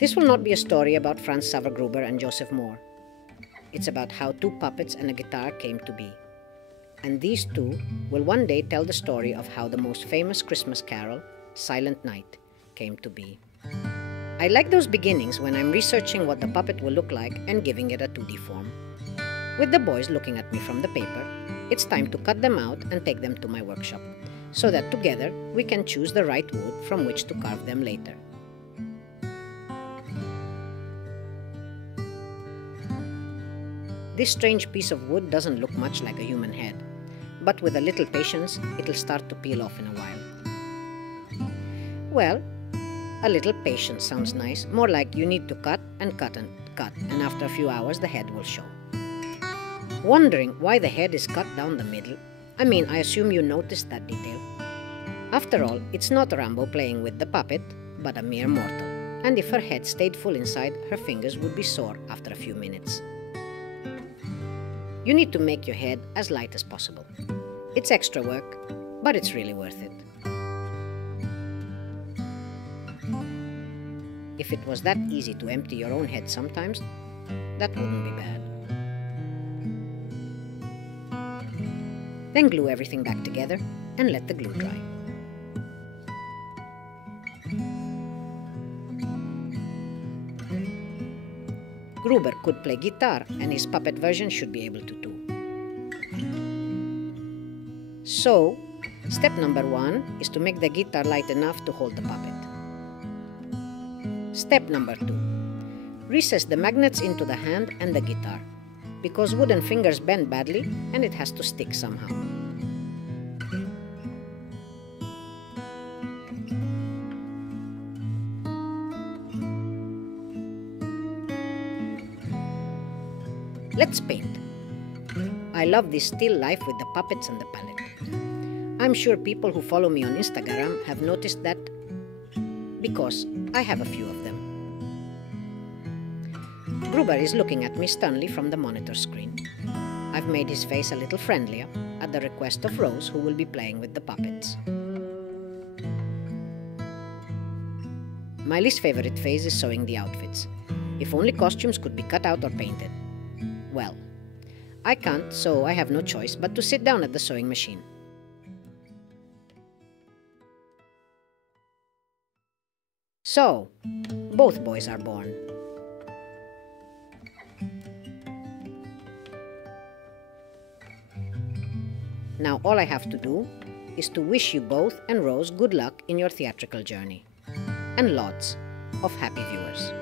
This will not be a story about Franz Sauergruber and Joseph Moore. It's about how two puppets and a guitar came to be. And these two will one day tell the story of how the most famous Christmas carol, Silent Night, came to be. I like those beginnings when I'm researching what the puppet will look like and giving it a 2D form. With the boys looking at me from the paper, it's time to cut them out and take them to my workshop, so that together we can choose the right wood from which to carve them later. This strange piece of wood doesn't look much like a human head, but with a little patience, it'll start to peel off in a while. Well, a little patience sounds nice, more like you need to cut and cut and cut, and after a few hours the head will show. Wondering why the head is cut down the middle? I assume you noticed that detail. After all, it's not Rambo playing with the puppet, but a mere mortal, and if her head stayed full inside, her fingers would be sore after a few minutes. You need to make your head as light as possible. It's extra work, but it's really worth it. If it was that easy to empty your own head sometimes, that wouldn't be bad. Then glue everything back together and let the glue dry. Gruber could play guitar, and his puppet version should be able to too. So, step number 1 is to make the guitar light enough to hold the puppet. Step number 2. Recess the magnets into the hand and the guitar, because wooden fingers bend badly and it has to stick somehow. Let's paint. I love this still life with the puppets and the palette. I'm sure people who follow me on Instagram have noticed that, because I have a few of them. Gruber is looking at me sternly from the monitor screen. I've made his face a little friendlier at the request of Rose, who will be playing with the puppets. My least favorite phase is sewing the outfits. If only costumes could be cut out or painted. Well, I can't, so I have no choice but to sit down at the sewing machine. So, both boys are born. Now all I have to do is to wish you both and Rose good luck in your theatrical journey, and lots of happy viewers.